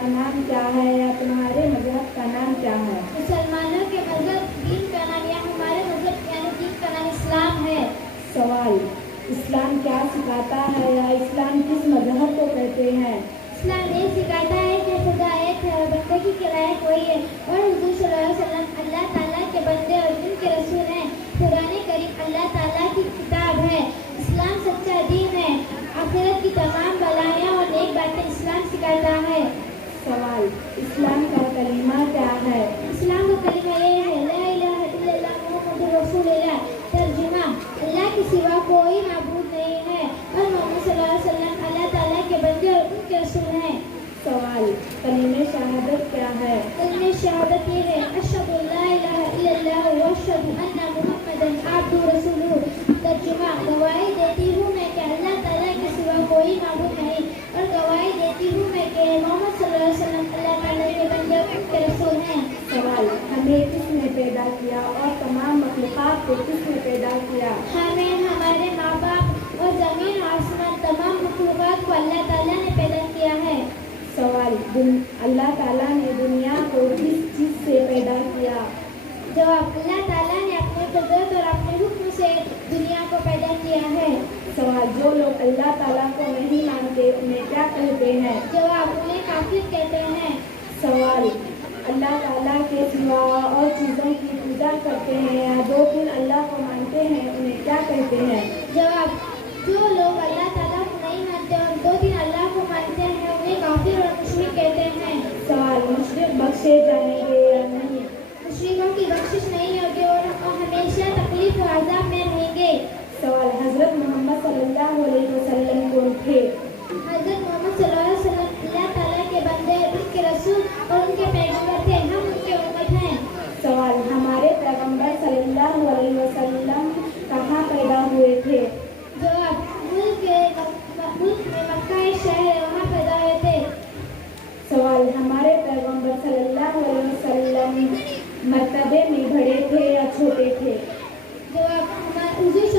तुम्हारा नाम क्या है या तुम्हारे मजहब का नाम क्या है? मुसलमानों के मजहब दीन का नाम या हमारे मजहब यानी दीन का नाम इस्लाम है। सवाल, इस्लाम क्या सिखाता है या इस्लाम किस मजहब को कहते हैं? इस्लाम ये सिखाता है कि खुदा एक है और बंदगी के लायक वही है और हुजूर सल्लल्लाहु अलैहि वसल्लम अल्लाह ताला के बंदे और उनके रसूल हैं। कुरान करीम अल्लाह ताला की किताब है। इस्लाम सच्चा दीन है। आखिरत की तमाम भलाइयाँ और नेक बातें इस्लाम सिखाता है। सवाल, इस्लाम का कलीमा क्या है? इस्लाम का कलीमा ये है ला इलाहा इल्लल्लाह मुहम्मदुर रसूलुल्लाह। तर्जुमा, अल्लाह के सिवा कोई माबूद नहीं है और मोहम्मद सल्लल्लाहु अलैहि वसल्लम अल्लाह ताला के बंदे और उनके रसूल हैं। सवाल, कलीमे शहादत क्या है? कलीमे शहादत ये है अशहदु अल्ला इलाहा इल्लल्लाह व अशहदु अन्ना मुहम्मदन अब्दुहु रसूलुहु। तर्जुमा, गवाही देती हूँ मैं कि अल्लाह ताला के सिवा कोई माबूद नहीं और गवाही देती हूँ मैं कि मोहम्मद सल्लल्लाहु अलैहि वसल्लम अल्लाह ताला के बंदे और उनके रसूल हैं। सवाल, हमें किसने पैदा किया और तमाम मखलूक़ात को किसने पैदा किया? हमें, हमारे माँ बाप और ज़मीन और आसमान तमाम मखलूक़ात को अल्लाह ताला ने पैदा किया है। सवाल, अल्लाह ताला ने दुनिया को किस चीज़ से पैदा किया? जवाब, अल्लाह ताला ने अपने कुदरत और अपने हुक्म से दुनिया को पैदा किया है। सवाल, जो लोग अल्लाह ताला को नहीं मानते उन्हें क्या कहते हैं? जवाब, उन्हें काफिर कहते हैं। सवाल, अल्लाह ताला के सिवा और चीज़ों की पूजा करते हैं या दो दिन अल्लाह को मानते हैं उन्हें क्या कहते हैं? जवाब, जो लोग अल्लाह ताला को नहीं मानते और दो दिन अल्लाह को मानते हैं उन्हें काफिर और मुशरिक कहते हैं। सवाल, मुशरिक बख्शे जाएंगे या नहीं? मुशरिकों की बख्शिश नहीं होगी और हमेशा तकलीफ और अज़ाब में रहेंगे। सवाल, हज़रत मोहम्मद सल्लल्लाहु अलैहि वसल्लम कौन थे? हज़रत मोहम्मद सल्लल्लाहु अलैहि वसल्लम अल्लाह ताला के बंदे, उनके रसूल और उनके पैगंबर थे। हम उनके उम्मत हैं। सवाल, हमारे पैगंबर सल्लल्लाहु अलैहि वसल्लम कहाँ पैदा हुए थे? जवाब, मुल्क में मक्का एक शहर है, वहाँ पैदा हुए थे। सवाल, हमारे पैगंबर सल्लल्लाहु अलैहि वसल्लम मर्तबे में बड़े थे या छोटे थे? जवाब, हुजूर